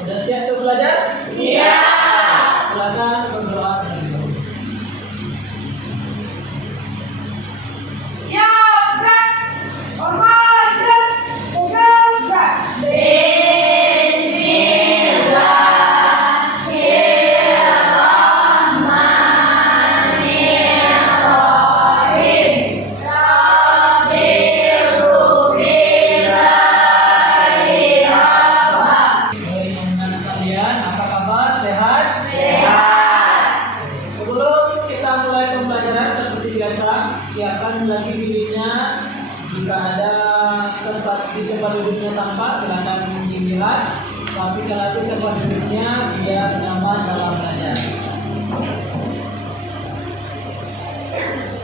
Sudah siap untuk belajar? Siap. Silakan berdoa. Siapkan lagi dirinya. Jika ada tempat di tempat duduknya tampak, silakan dilihat. Tapi kalau di tempat duduknya biar nyaman dalam belajar.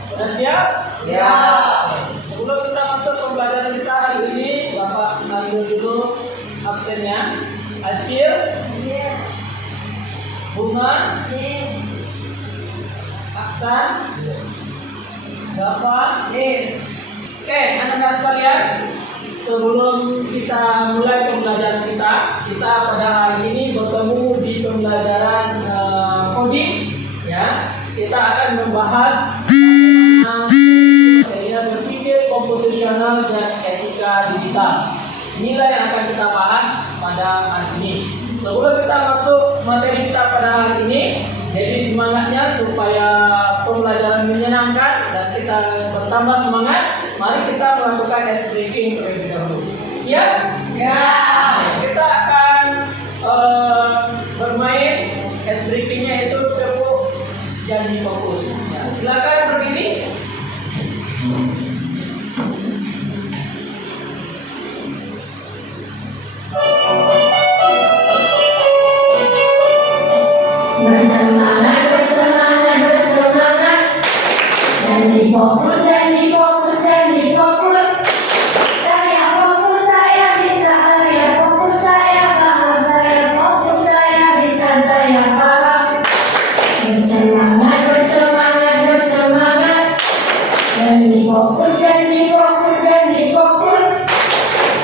Sudah siap? Ya. Sebelum kita masuk pembelajaran kita hari ini, Bapak ambil dulu absennya. Acil, Bunga, Aksan, Bapak. Oke, anak-anak sekalian, sebelum kita mulai pembelajaran kita pada hari ini bertemu di pembelajaran coding, ya. Kita akan membahas bagaimana berpikir komputasional dan etika digital. Inilah yang akan kita bahas pada hari ini. Sebelum kita masuk materi kita pada hari ini, jadi semangatnya supaya pembelajaran menyenangkan dan kita bertambah semangat, mari kita melakukan ice breaking terlebih dahulu. Siap? Ya. Kita akan bermain ice breakingnya itu tepuk janji fokus. Ya, silakan berdiri. Janji fokus. Saya fokus, saya bisa, saya fokus, saya paham, saya fokus, saya bisa, saya paham. Bersemangat. Janji fokus.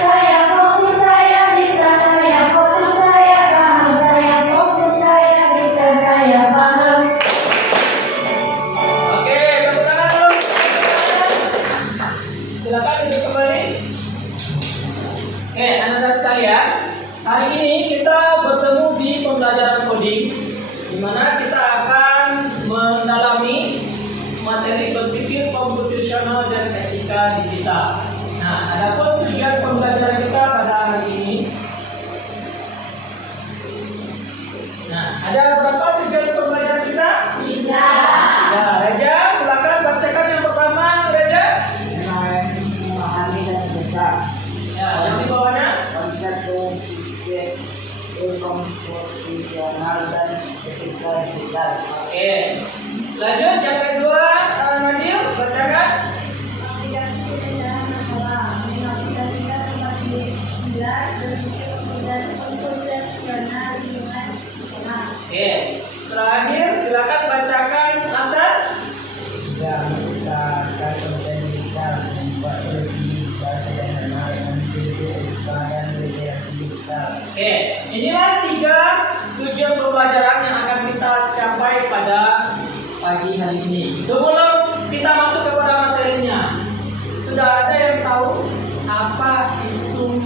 Saya fokus, saya bisa, saya fokus, saya paham, saya fokus, saya bisa, saya paham. Oke, tepuk tangan dulu. Silakan duduk kembali. Oke, anak-anak sekalian, hari ini kita bertemu di pembelajaran coding, di mana kita akan mendalami materi berpikir komputasional dan etika digital. Nah, adapun tujuan pembelajaran kita pada hari ini. Nah, ada berapa tujuan pembelajaran kita? 3. Ya, Raja, silakan bacakan yang pertama, Raja. Memahami dan sebesar Ya, yang di bawahnya. konsep berpikir komputasional dan etika digital. Oke. Lanjut yang kedua, Nadia, bacakan. Oke. Terakhir, silakan bacakan Asad. Tidak menciptakan konten digital, membuat solusi bahasa yang benar dengan etika dan literasi digital. Oke, inilah 3 tujuan pembelajaran yang akan kita capai pada pagi hari ini. Sebelum kita masuk kepada materinya, sudah ada yang tahu apa itu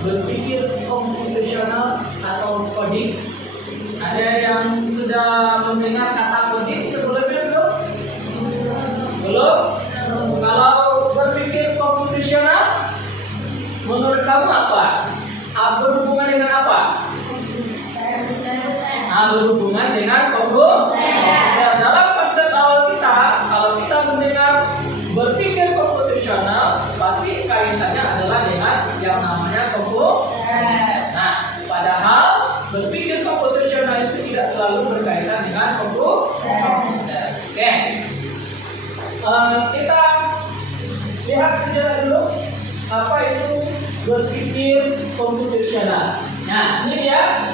berpikir komputasional atau coding? Ada yang sudah mendengar kata coding sebelumnya belum? Belum? Kalau berpikir komputasional, menurut kamu apa? Berhubungan dengan apa? Berhubungan dengan komputer. Ya, dalam konsep awal kita, kalau kita mendengar berpikir komputasional, pasti kaitannya adalah dengan yang namanya komputer. Nah, Kita lihat sejarah dulu apa itu berpikir komputasional. Nah, ini dia.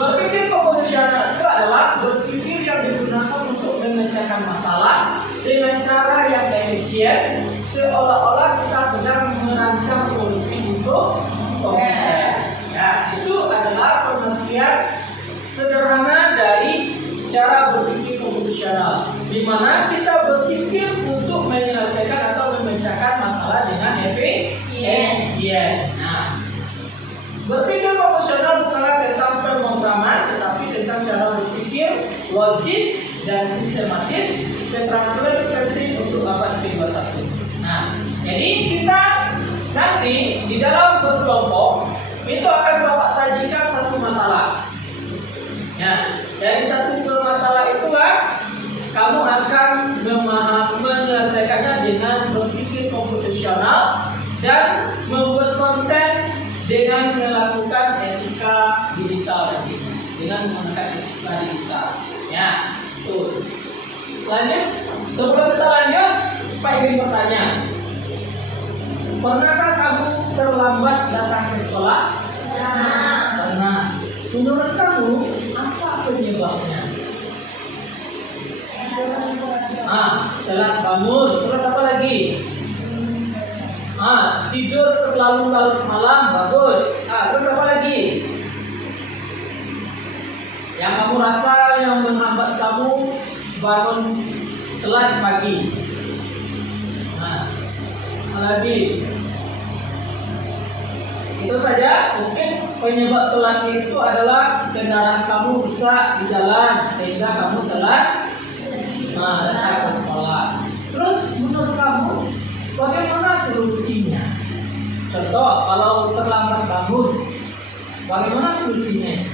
Berpikir komputasional itu adalah berpikir yang digunakan untuk memecahkan masalah dengan cara yang efisien, seolah-olah kita sedang merancang solusi untuk komputer. Ya, itu adalah pengertian sederhana dari cara berpikir komputasional, di mana kita berpikir untuk menyelesaikan atau memecahkan masalah dengan efisien. Nah, berpikir komputasional bukanlah tentang pemrograman, tetapi tentang cara berpikir logis dan sistematis, keterampilan penting untuk abad ke-21. Nah, jadi kita nanti di dalam berkelompok itu akan Bapak sajikan satu masalah. Ya, dari satu masalah itulah kamu akan menyelesaikannya dengan berpikir komputasional dan membuat konten dengan melakukan etika digital tadi, dengan menggunakan etika digital. Ya, tuh. Lanjut, sebelum kita lanjut, Pak ingin bertanya, pernahkah kamu terlambat datang ke sekolah? Pernah. Menurut kamu apa penyebabnya? Telat bangun. Terus apa lagi? Tidur terlalu malam. Bagus. Terus apa lagi? Yang kamu rasa yang menghambat kamu bangun telat pagi. Apa lagi? Itu saja. Mungkin penyebab telatnya itu adalah kendaraan kamu rusak di jalan sehingga kamu telat datang ke sekolah. Terus menurut kamu bagaimana solusinya? Contoh, kalau terlambat bangun, bagaimana solusinya?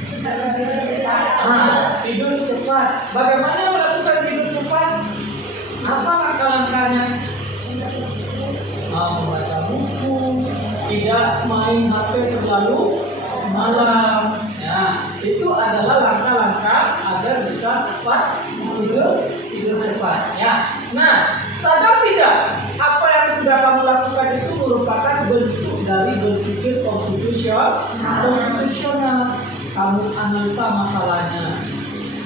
Tidur cepat. Bagaimana melakukan tidur cepat? Apa langkah-langkahnya? Membaca buku, tidak main HP terlalu malam. Ya, itu adalah langkah-langkah agar bisa cepat tidur cepat. Ya. Nah, sadar tidak apa yang sudah kamu lakukan itu merupakan bentuk dari berpikir komputasional. Kamu analisa masalahnya.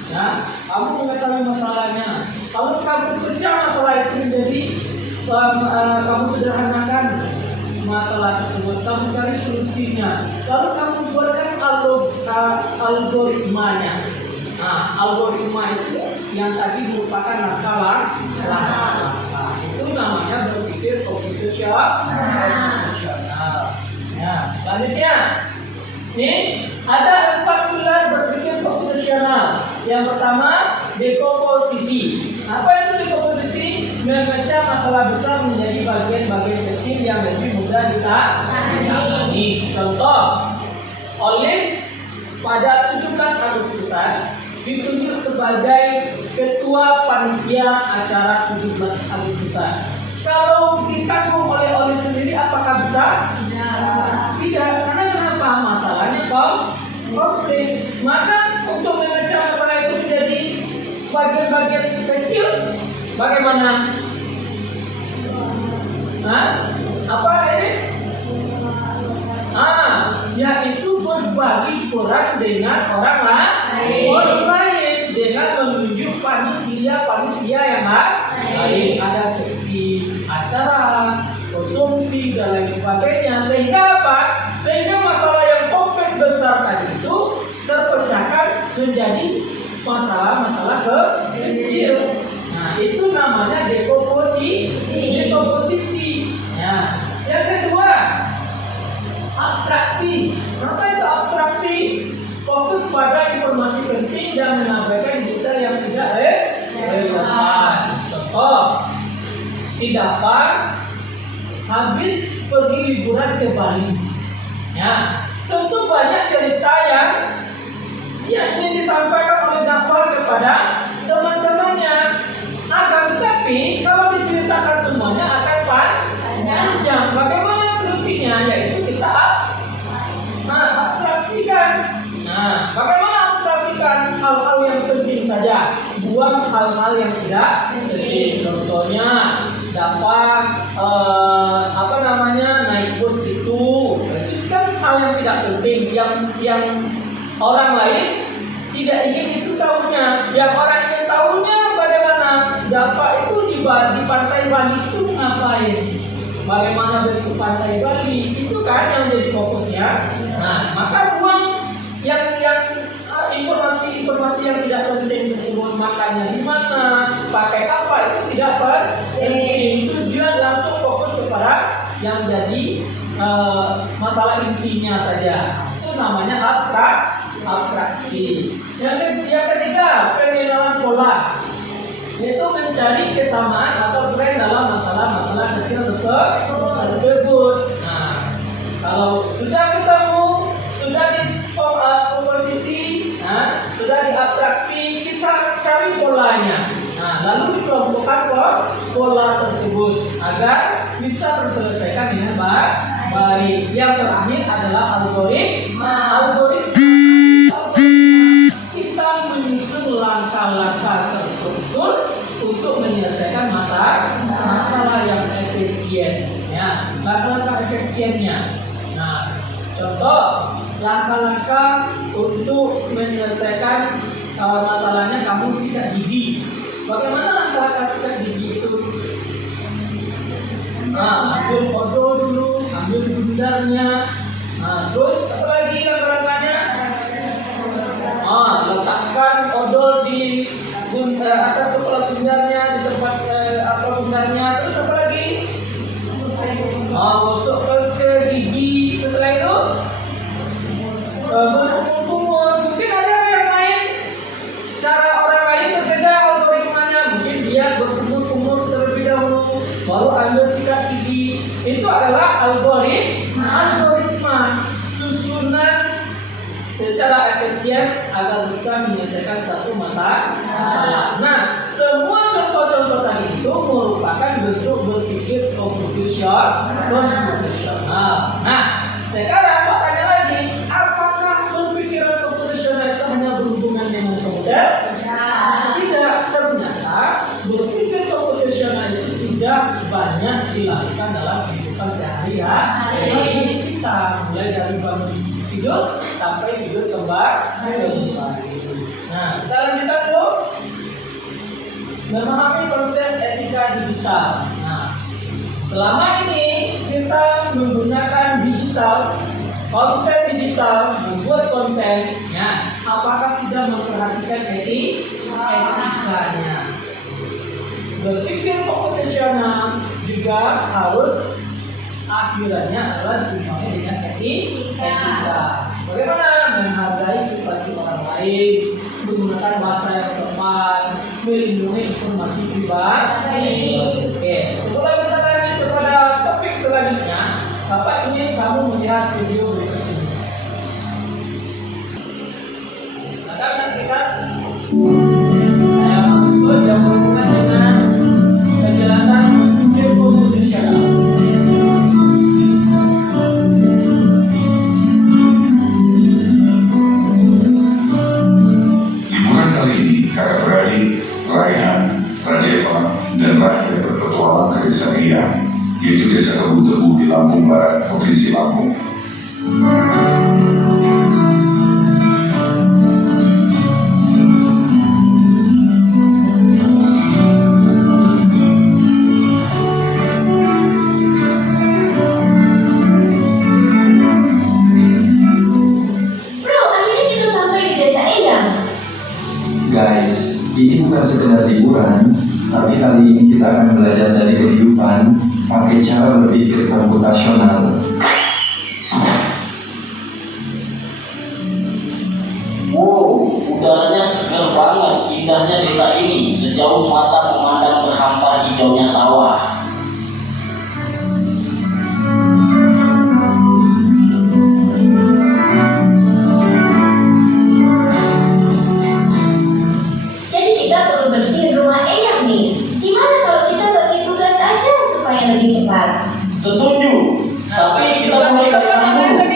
Ya, kamu mengetahui masalahnya. Lalu kamu pecah masalah itu menjadi kamu sederhanakan masalah tersebut, kamu cari solusinya, lalu kamu buatkan algoritmanya. Algoritma itu yang tadi merupakan langkah-langkah. Itu namanya berpikir komputasional. Ya, selanjutnya, ini ada 4 pilar berpikir komputasional. Yang pertama, dekomposisi. Apa itu dekomposisi? Memecah masalah besar menjadi bagian-bagian kecil yang lebih mudah ditangani. Contoh, Olive pada 17 Agustusan ditunjuk sebagai ketua panitia acara 17 Agustusan. Kalau ditanggung oleh Olive sendiri, apakah bisa? Tidak. Karena kenapa? Masalahnya komplit. Maka untuk memecah masalah itu menjadi bagian-bagian kecil, bagaimana? Apa ini? Yaitu berbagi peran dengan orang lain dengan menunjuk panitia yang lain. Ada seksi acara, konsumsi dan lain sebagainya. Sehingga apa? Sehingga masalah yang kompleks besar tadi itu terpecahkan menjadi masalah-masalah kecil. Nah, itu namanya dekomposisi. Ya. Yang kedua, abstraksi. Apa itu abstraksi? Fokus pada informasi penting dan mengabaikan detail yang tidak relevan. Contoh, si Dafar habis pergi liburan ke Bali. Ya, tentu banyak cerita yang ingin disampaikan oleh Dafar kepada teman-temannya. Tetapi kalau diceritakan semuanya akan panjang. Bagaimana solusinya? Yaitu kita abstraksikan. Bagaimana abstraksikan hal-hal yang penting saja, buang hal-hal yang tidak penting. Contohnya, dapat apa namanya naik bus itu kan hal yang tidak penting, yang orang lain tidak ingin itu tahunya. Yang orang ingin tahunya bagaimana dapat itu di pantai Bali itu ngapain, bagaimana bentuk pantai Bali itu kan yang jadi fokusnya. Nah, maka buang yang informasi yang tidak penting tersebut, makannya di mana, pakai apa itu tidak penting. Itu dia langsung fokus kepada yang jadi masalah intinya saja. Itu namanya abstraksi. Yang ketiga, pengenalan pola, yaitu mencari kesamaan atau tren dalam masalah-masalah kecil tersebut. Nah, kalau sudah ketemu, sudah di komposisi, sudah di abstraksi, kita cari polanya. Nah, lalu dikelompokkan pola tersebut agar bisa terselesaikan dengan baik. Yang terakhir adalah algoritma. Kita menyusun langkah-langkah terstruktur untuk menyelesaikan masalah yang efisien. Ya, langkah-langkah efisiennya. Nah, contoh langkah-langkah untuk menyelesaikan masalahnya kamu sikat gigi. Bagaimana langkah-langkah sikat gigi itu? Ambil odol dulu, ambil bundarnya. Terus apa lagi langkah-langkahnya? Letakkan odol di atas kepala bundarnya, di tempat bundarnya. Terus apa lagi? Masukkan ke gigi. Setelah itu kumur. Mungkin ada yang lain, cara orang lain berbeda algoritmanya. Mungkin dia berkumur terlebih dahulu, baru ambil sikat gigi. Itu adalah algoritma susunan secara efisien agar bisa menyelesaikan satu masalah. Nah, semua contoh-contoh tadi itu merupakan bentuk berpikir komputasional. Nah, sekarang Pak tanya lagi, apakah berpikiran komputasional itu hanya berhubungan dengan komputer? Tidak, ternyata berpikir komputasional itu sudah banyak dilakukan dalam kehidupan sehari-hari kita, mulai dari bangun tidur sampai tidur kembali. Nah, kita lanjutkan dulu. Memahami konsep etika digital. Nah, selama ini kita menggunakan konten digital, membuat konten, ya, apakah sudah memperhatikan etikanya? Berpikir komputasional juga harus akhirannya adalah diimbangi dengan etika. Bagaimana menghargai privasi orang lain, menggunakan bahasa yang tepat, melindungi informasi pribadi. Oke, sebelum kita lanjut kepada topik selanjutnya, Bapak ingin kamu melihat video berikut ini. Ada nantikan yang berhubungan dengan penjelasan berpikir komputasional. Kakak beradik Raihan, Radeva, dan Raja berpetualang ke desa Iya, yaitu desa Tebu-Tebu di Lampung Barat, Provinsi Lampung. Ini bukan sekedar liburan, tapi kali ini kita akan belajar dari kehidupan pakai cara berpikir komputasional. Wow, udaranya segar banget, indahnya desa ini. Sejauh mata memandang berhampar hijaunya sawah. Setuju. Tapi kita mulai dari mana dulu?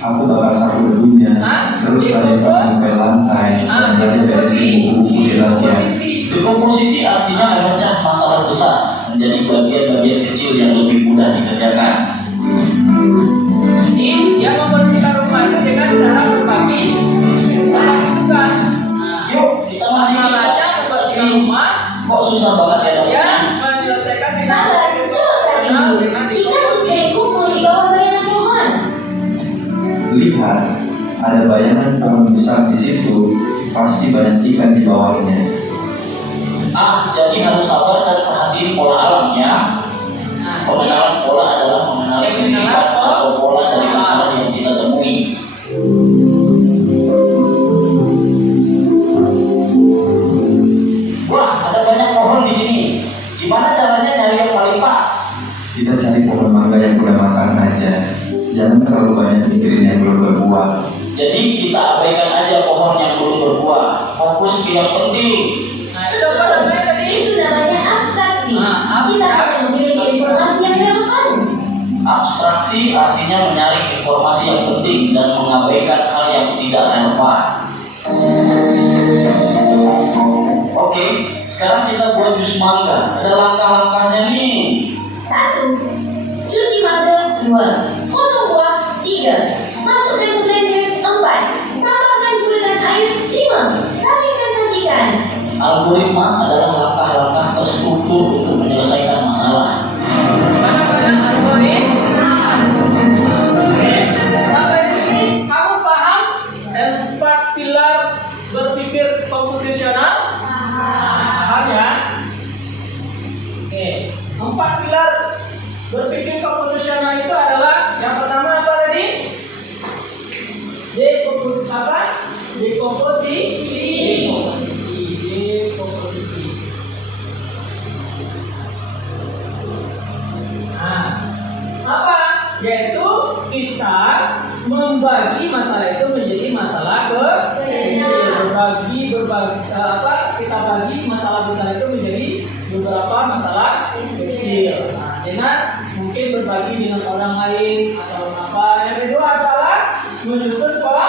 Aku bakal sapu debunya, terus Radeva sampai lantai, dan tadi beresin buku-buku di lantai. Dekomposisi artinya memecah masalah besar menjadi bagian lihat ada bayangan pohon besar di situ, pasti banyak ikan di bawahnya. Jadi harus sabar dan perhatiin pola alam ya. Pengenalan pola adalah mengenali kehidupan atau pola dari masalah yang kita temui. Wah, ada banyak pohon di sini. Gimana caranya nyari yang paling pas? Kita cari pohon mangga yang udah matang aja. Jangan terlalu banyak mikirin yang belum berbuah. Jadi kita abaikan aja pohon yang belum berbuah. Fokus ke yang penting. Nah, itu apa namanya tadi? Itu namanya abstraksi. Nah, Kita hanya memiliki informasi yang relevan. Abstraksi artinya menyaring informasi yang penting dan mengabaikan hal yang tidak relevan. Oke, sekarang kita buat jus mangga. Ada langkah-langkahnya nih. 1. Cuci mangga. 2. Potong buah. 3. Masukkan ke blender. 4. Tambahkan gula dan air. 5. Saringkan sajikan. Algoritma adalah langkah-langkah terstruktur untuk menyelesaikan masalah. Mana-mana algoritma. Oke. Sampai sini kamu paham 4 pilar berpikir komputasional? Paham ya? Oke. 4 pilar berpikir komputasional itu adalah yang pertama apa tadi? Dekomposisi. Nah, apa? Yaitu kita membagi masalah itu menjadi masalah kecil. Kita bagi masalah besar itu menjadi beberapa masalah kecil. Nah, dengan mungkin berbagi dengan orang lain atau apa. Yang kedua adalah menyusun pola.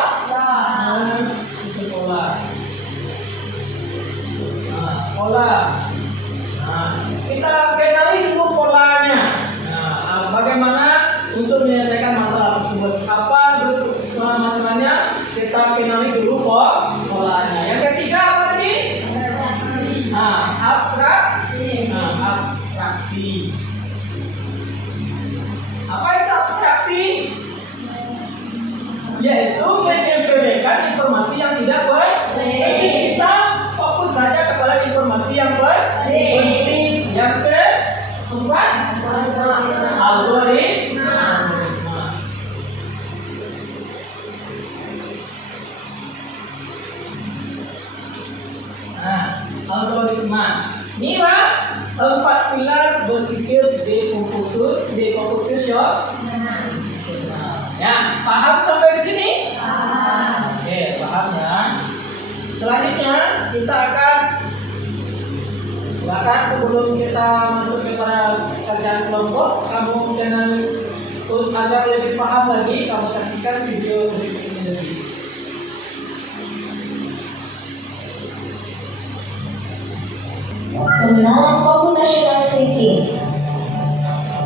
Pola. Nah, kita kenali dulu polanya. Nah, bagaimana untuk menyelesaikan masalah tersebut? Apa masalahnya? Kita kenali dulu polanya. Yang ketiga apa tadi? Abstraksi. Apa itu abstraksi? Yaitu menyempurnakan informasi yang tidak penting. Kita fokus saja kepada informasi yang penting. Yang keempat, algoritma. Algoritma. Inilah 4 pilar berpikir dekomposisi. Ya, paham sampai di sini? Oke, paham ya. Selanjutnya kita akan sebelum kita masuk kepada kerjaan kelompok, kamu jangan agar lebih paham lagi, kamu saksikan video berikut ini dulu. Pengenalan computational thinking.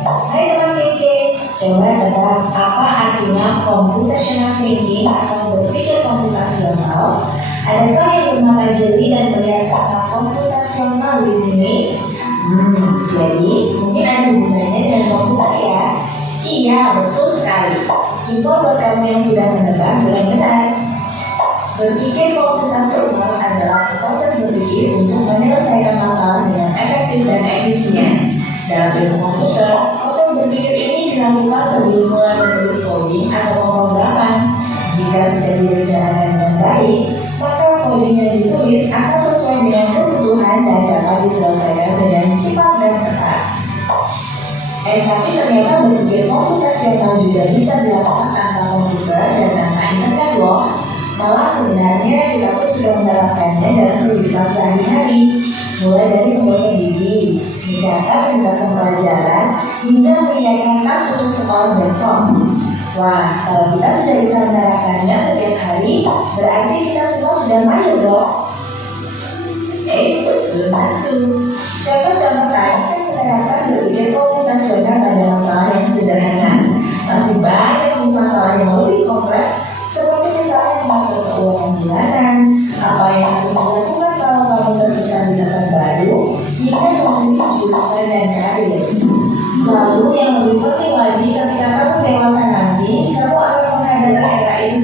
Hai teman TC, coba tebak apa artinya computational thinking atau berpikir komputasional? Adakah yang bermata jeli dan melihat kata komputasional di sini? Jadi mungkin ada hubungannya dengan komputer ya? Iya, betul sekali. Jempol buat kamu yang sudah menebak dengan benar. Berpikir komputasional adalah proses berpikir untuk menyelesaikan masalah dengan efektif dan efisien. Dalam ilmu komputer, proses berpikir ini dilakukan sebelum mulai menulis coding atau pemrograman. Jika sudah direncanakan dengan baik, maka coding yang ditulis akan sesuai dengan kebutuhan dan dapat diselesaikan dengan cepat dan tepat. Tapi ternyata berpikir komputasional juga bisa dilakukan tanpa komputer dan tanpa internet loh. Malah sebenarnya kita pun sudah menerapkannya dalam kehidupan sehari-hari, mulai dari memotong gigi, mencatat ringkasan pelajaran, hingga menyiapkan tas untuk sekolah besok. Wah, kalau kita sudah bisa menerapkannya setiap hari, berarti kita semua sudah mahir dong. Belum tentu. Contoh-contoh tadi menerapkan berpikir komputasional pada masalah yang sederhana. Masih banyak masalah yang lebih kompleks, seperti misalnya mengatur keuangan bulanan, apa yang harus dilakukan kalau kamu tersisa di tempat baru, hingga memilih jurusan dan karir. Lalu yang lebih penting lagi, ketika kamu dewasa nanti, kamu akan menghadapi era itu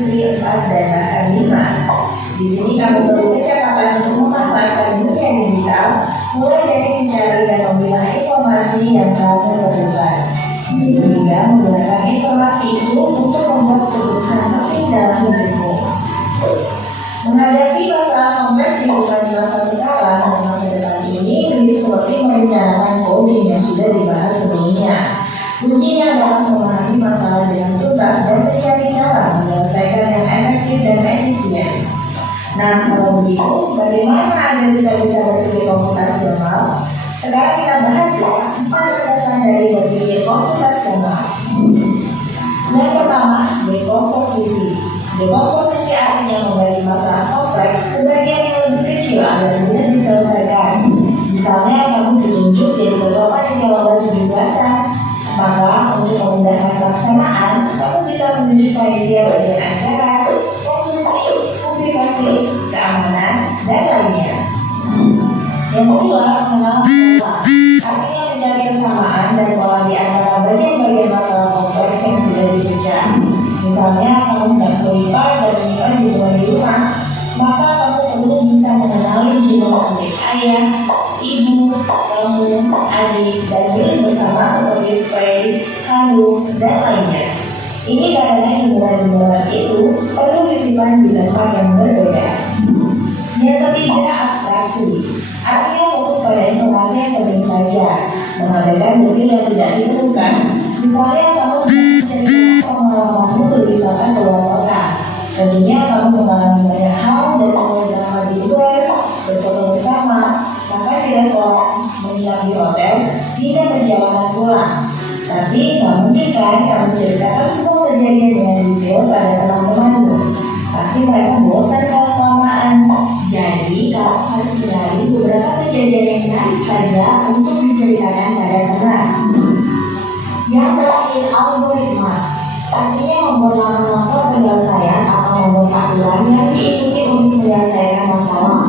Nah, kalau begitu, bagaimana agar kita bisa berpikir komputasional? Sekarang kita bahas ya 4 landasan dari berpikir komputasional. Yang pertama, dekomposisi. Dekomposisi artinya membagi masalah kompleks ke bagian yang lebih kecil agar mudah diselesaikan. Misalnya, kamu ditunjuk jadi ketua panitia lomba 17-an. Maka, untuk memudahkan pelaksanaan, kamu bisa menunjuk panitia bagian acara, konstruksi, publikasi, keamanan, dan lainnya. Yang kedua, mengenal pola. Artinya mencari kesamaan dan pola di antara bagian-bagian masalah kompleks yang sudah dipecah. Misalnya, kamu hendak melipar dan menyimpan jemuran di rumah, maka kamu perlu bisa mengenali jemuran milik ayah, ibu, kamu, adik, dan milik bersama seperti spray, handuk, dan lainnya. Ini karena jemuran-jemuran itu perlu disimpan di tempat yang berbeda. Yang ketiga, abstraksi. Artinya fokus pada informasi yang penting saja, mengabaikan detail yang tidak diperlukan. Misalnya, kamu menceritakan pengalamanmu berwisata ke luar kota. Tentunya kamu mengalami banyak hal dari mulai berangkat di bus, berfoto bersama, makan di restoran, menginap di hotel, hingga perjalanan pulang. Tapi nggak mungkin kan kamu ceritakan semua kejadian dengan detail pada teman-temanmu. Pasti mereka bosan kalau kelamaan. Jadi kamu harus mencari beberapa kejadian yang menarik saja untuk diceritakan pada teman. Yang terakhir, algoritma. Artinya membuat langkah-langkah penyelesaian atau membuat aturan yang diikuti untuk menyelesaikan masalah.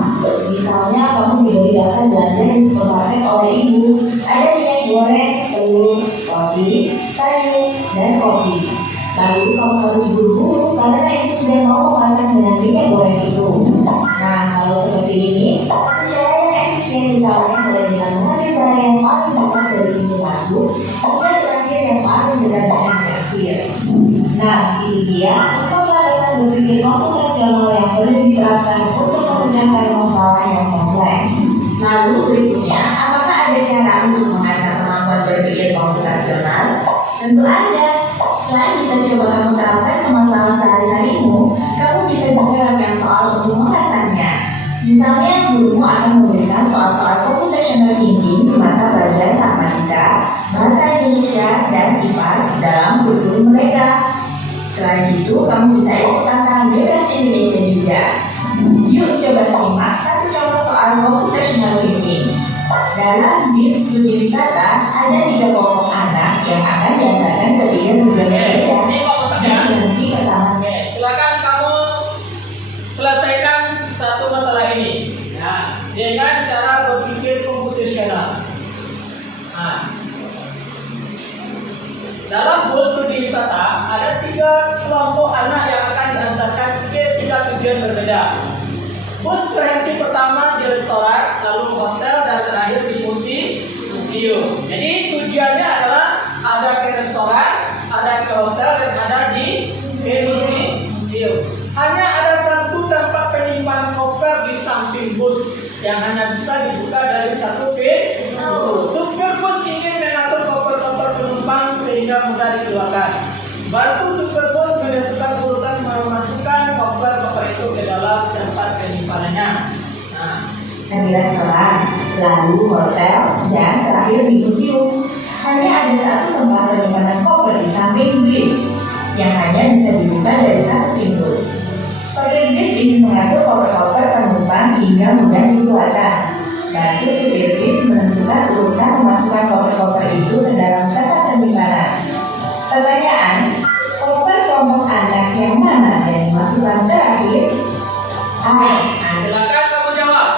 Misalnya, kamu diberi belanja di supermarket oleh ibu, ada minyak goreng, telur, roti, sayur, dan kopi. Lalu kamu harus buru-buru karena ibu sudah mau memasak dengan minyak goreng itu. Nah, kalau seperti ini, satu cara yang efisien misalnya mulai dengan mengambil barang yang paling dekat dari pintu masuk hingga terakhir yang paling dekat dengan kasir. Nah, ini dia 4 landasan berpikir komputasional yang perlu diterapkan untuk memecahkan masalah yang kompleks. Lalu berikutnya, apakah ada cara untuk mengasah kemampuan berpikir komputasional? Tentu ada. Selain bisa coba kamu terapkan ke masalah sehari-harimu, kamu bisa juga latihan soal untuk mengasahnya. Misalnya, gurumu akan memberikan soal-soal computational thinking di mata pelajaran matematika, bahasa Indonesia, dan IPAS dalam kurikulum mereka. Selain itu, kamu bisa ikut tantangan bebas Indonesia juga. Yuk coba simak satu contoh soal computational thinking. Dalam bis studi wisata, ada 3 kelompok anak yang akan diantarkan ke 3 tujuan berbeda. Nanti pertama. Oke, silakan kamu selesaikan satu masalah ini. Nah, dengan cara berpikir komputasional. Nah, dalam bus studi wisata ada 3 kelompok anak yang akan diantarkan ke 3 tujuan berbeda. Bus berhenti pertama di restoran, lalu hotel, dan terakhir di museum. Jadi tujuannya adalah ada ke restoran, ada ke hotel, dan ada di museum. Hanya ada satu tempat penyimpan koper di samping bus yang hanya bisa dibuka dari satu pintu. Supir bus ingin mengatur koper-koper penumpang sehingga mudah dikeluarkan. Bantu supir bus menentukan urutan memasukkan koper-koper itu ke dalam tempat penyimpanannya. Nah, Di restoran, lalu hotel, dan terakhir di museum. Hanya ada satu tempat penyimpanan koper di samping bis yang hanya bisa dibuka dari satu pintu. Sopir bis ingin mengatur koper-koper penumpang hingga mudah dikeluarkan. Bantu supir bis menentukan urutan memasukkan koper-koper itu ke dalam tempat penyimpanan. Pertanyaan, koper kelompok anak yang mana yang dimasukkan terakhir? nah, silakan kamu jawab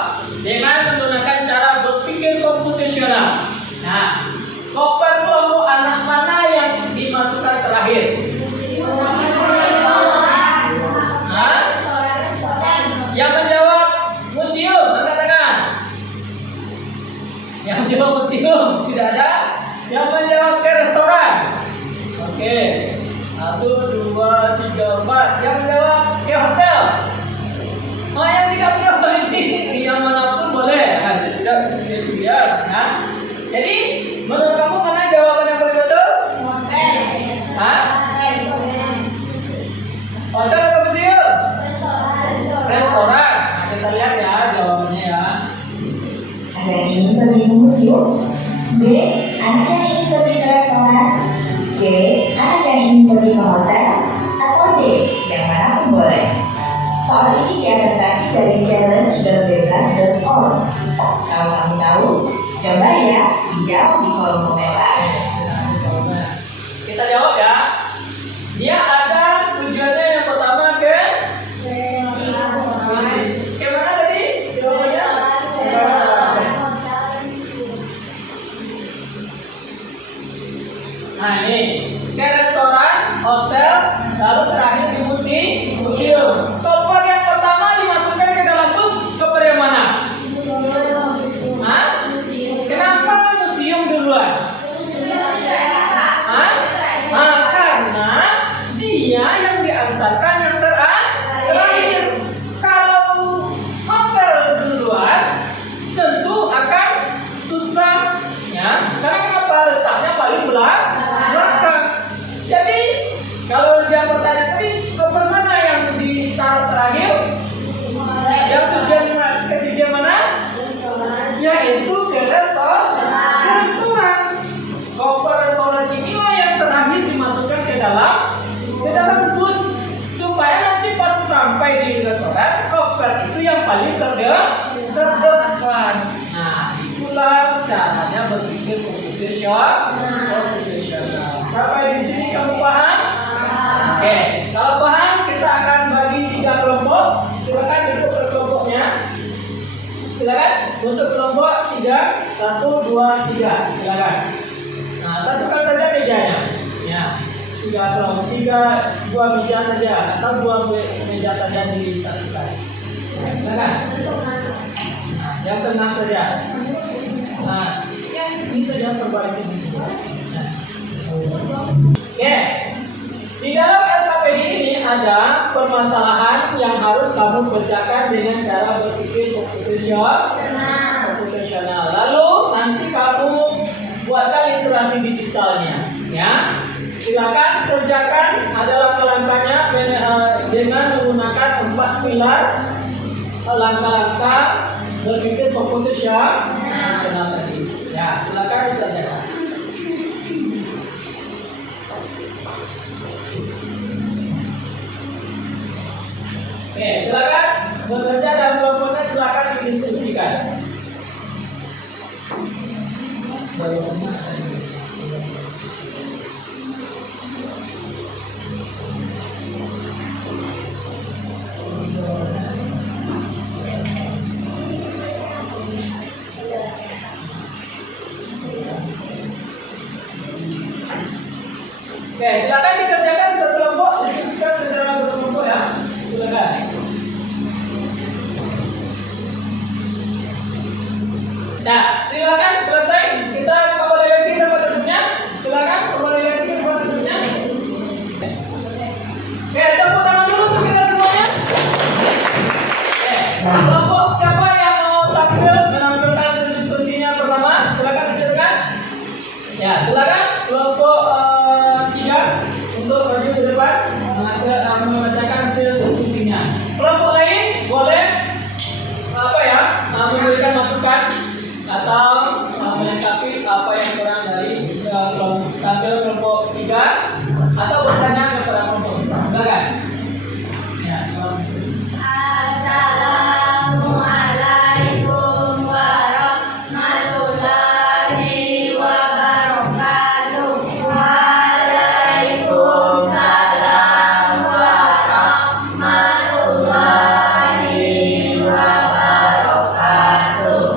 dengan menggunakan cara berpikir komputasional. Nah, koper kelompok anak mana yang dimasukkan terakhir? Hah? Yang menjawab museum, angkat tangan. Yang menjawab museum, tidak ada. Yang menjawab ke restoran. Oke. 1, 2, 3, 4. Yang menjawab ke hotel. Oh, yang tidak menjawab ini, yang manapun boleh. Nah, tidak dilihat. Nah, jadi menurut kamu mana jawaban yang paling betul? Hah? Hotel atau museum? Restoran. museum? B. Anak yang ingin pergi ke restoran? C. Anak yang ingin pergi ke hotel? Atau D. Yang mana pun boleh. Soal ini diadaptasi dari challenge.bebas.org. Kalau kamu tahu, coba ya dijawab di kolom komentar. Kita jawab ya. Dia ada tujuannya yang pertama ke mana tadi? Jawabannya? Nah ini ke restoran, hotel, lalu terakhir di museum. Koper yang pertama dimasukkan ke dalam bus, koper yang mana? Hah? Kenapa museum duluan? Hah? Karena dia yang diantarkan yang terakhir. Kalau hotel duluan, tentu akan susah, ya. Karena kenapa? Letaknya paling belakang. Jadi kalau dia bertanya tadi, koper mana yang ditaruh terakhir? Yang tujuan ketiga mana? Yaitu ke restoran. Koper restoran inilah yang terakhir dimasukkan ke dalam bus supaya nanti pas sampai di restoran, koper itu yang paling terdepan. Nah, itulah caranya berpikir profesional. Sampai di sini kamu paham? Oke, kalau paham kita akan bagi 3 kelompok. Silakan bentuk per kelompoknya. Silakan bentuk kelompok 3, 1, 2, 3. Silakan. Nah, satukan saja mejanya. Ya, 2 meja saja atau 2 meja saja disatukan. Silakan. Nah, yang tenang saja. Nah, yang ini saja terbalik ini. Nah. Oke. Di dalam LKPD ini ada permasalahan yang harus kamu kerjakan dengan cara berpikir profesional. Lalu nanti kamu buatkan literasi digitalnya, ya. Silakan kerjakan, ada langkah-langkahnya dengan menggunakan 4 pilar langkah-langkah berpikir profesional tadi. Ya, silakan dikerjakan. Oke, silakan bekerja dan kelompoknya silakan didiskusikan. Oke, silakan dikerjakan berkelompok, diskusikan secara berkelompok ya. Silakan. Nah, silakan selesai. Kita kembali lagi ke tempat duduknya. Silakan kembali lagi ke tempat duduknya. Oke, tepuk tangan dulu untuk kita semuanya. Oke, kelompok siapa yang mau tampil menampilkan diskusinya pertama? Silakan diceritakan. Ya, silakan kelompok 3 untuk maju ke depan membacakan hasil diskusinya. Kelompok lain boleh memberikan masukan atau melengkapi apa yang kurang dari tampil kelompok 3 atau bertanya kepada kelompok. Silakan. Ya, Assalamualaikum warahmatullahi wabarakatuh. Waalaikumsalam warahmatullahi wabarakatuh.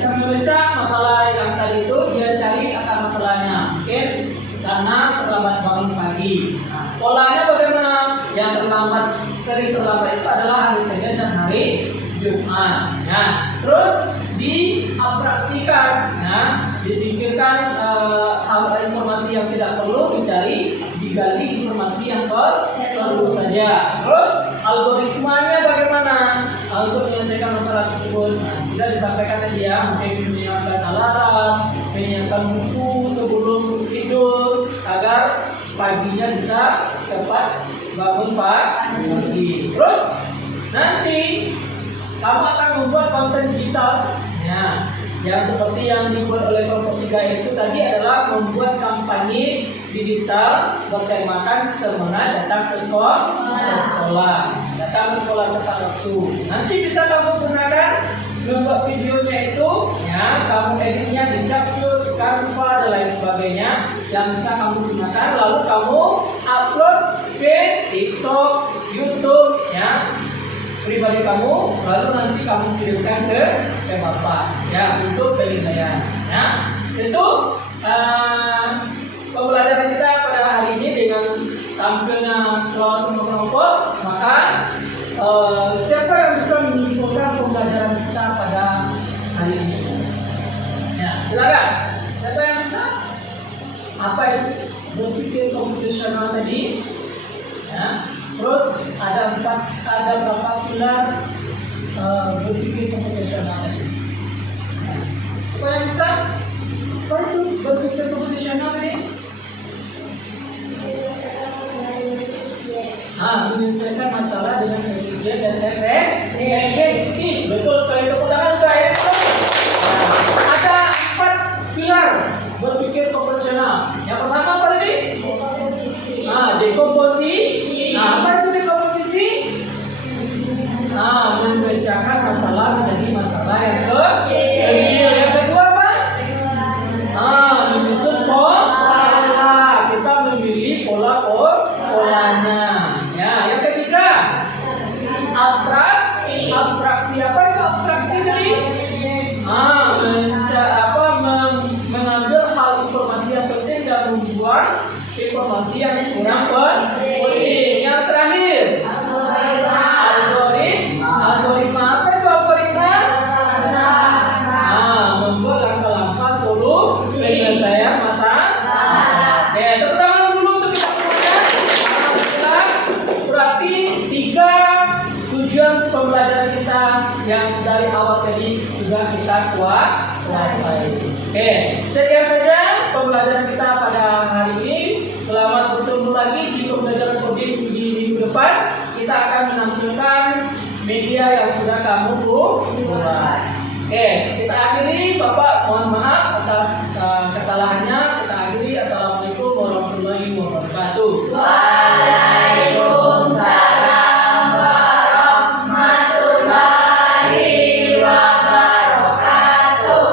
Kita membaca masalah yang tadi itu, dia cari akar masalahnya. Mungkin karena terlambat bangun pagi. Nah, polanya bagaimana? Yang terlambat, sering terlambat itu adalah hari Senin dan hari Jumat. Nah, terus diabstraksikan, nah, disingkirkan informasi yang tidak perlu dicari, diganti informasi yang perlu saja. Terus algoritmanya bagaimana untuk menyelesaikan masalah tersebut? Nah, sudah disampaikan tadi ya, mungkin menyiapkan alarm, menyiapkan buku sebelum tidur agar paginya bisa cepat bangun pagi. Terus nanti kamu akan membuat konten digital, ya, yang seperti yang dibuat oleh kelompok 3 itu tadi adalah membuat kampanye digital bertemakan semangat datang ke sekolah, datang ke sekolah tepat waktu. Nanti bisa kamu gunakan membuat videonya itu, ya, kamu editnya di Capcut, Canva dan lain sebagainya yang bisa kamu gunakan, lalu kamu upload ke TikTok, YouTube, ya, pribadi kamu, lalu nanti kamu kirimkan ke Bapak, ya, untuk penilaian. Ya, tentu pembelajaran kita pada hari ini dengan tampilnya selama semua kelompok, maka siapa yang bisa menyimpulkan pembelajaran kita pada hari ini? Ya, silakan. Siapa yang bisa? Apa itu berpikir komputasional tadi? Ya. Terus ada berapa pilar berpikir komputasional tadi? Siapa yang bisa? Apa itu berpikir komputasional tadi? Menyelesaikan masalah dengan efisien dan efektif. Betul sekali, tepuk tangan untuk ya. Ada 4 pilar berpikir komputasional. Yang pertama apa tadi? Dekomposisi. Apa itu dekomposisi? Memecahkan masalah menjadi masalah yang kecil. Yang kedua apa? Menyusun pola. Kita memilih polanya. Ya, yang ketiga abstraksi. Apa itu abstraksi tadi? Mengambil hal informasi yang penting dan membuat informasi yang kurang penting. Yang terakhir, algoritma. Apa itu algoritma? Membuat langkah-langkah solusi penyelesaian masalah. Oke, tepuk tangan dulu untuk kita semuanya. Alhamdulillah, berarti 3 tujuan pembelajaran kita yang dari awal tadi sudah kita kuasai. Oke, sekian saja pembelajaran kita pada hari ini. Selamat bertemu lagi di pembelajaran coding di minggu depan. Kita akan menampilkan media yang sudah kamu buat. Oke, kita akhiri.